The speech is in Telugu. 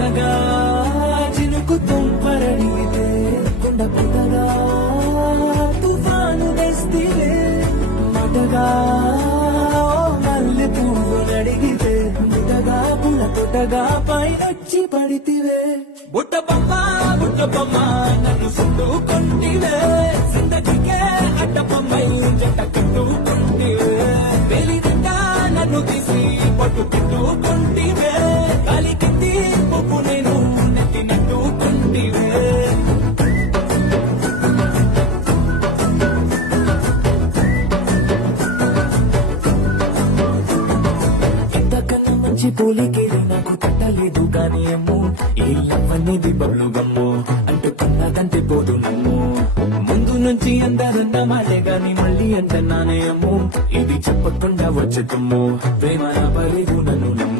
చిన్నగా చినుకు తుంపరడిగితే కొండ పుట్టగా తుఫాను తెస్తివే మటగా మల్లె పువ్వు నడిగితే ముటగా పుల తొటగా పైనొచ్చి పడితివే బుట్ట బొమ్మ నన్ను సుట్టుకుంటివే జిందగీకే అడ్డపమ్మై జంట కట్టుకుంటివే వెలిదిండా నన్ను తీసి పట్టు పెట్టుకుంటివే కాలికెత్తి పువ్వు నేను నెత్తినట్టుకుంటివే ఇంతకన్నా మంచి పోలికేది నాకు తట్టలేదు కానీ అమ్ము ఈ లవ్వనేది బబ్లు గమ్ము అంటుకున్నదంటే పోదు నమ్ము ముందు నుంచి అందరన్న మాటే గాని మళ్ళీ అంటున్నానే అమ్ము ఇది చెప్పకుండా వచ్చే తుమ్ము ప్రేమ నా పలేదు నన్ను నమ్ము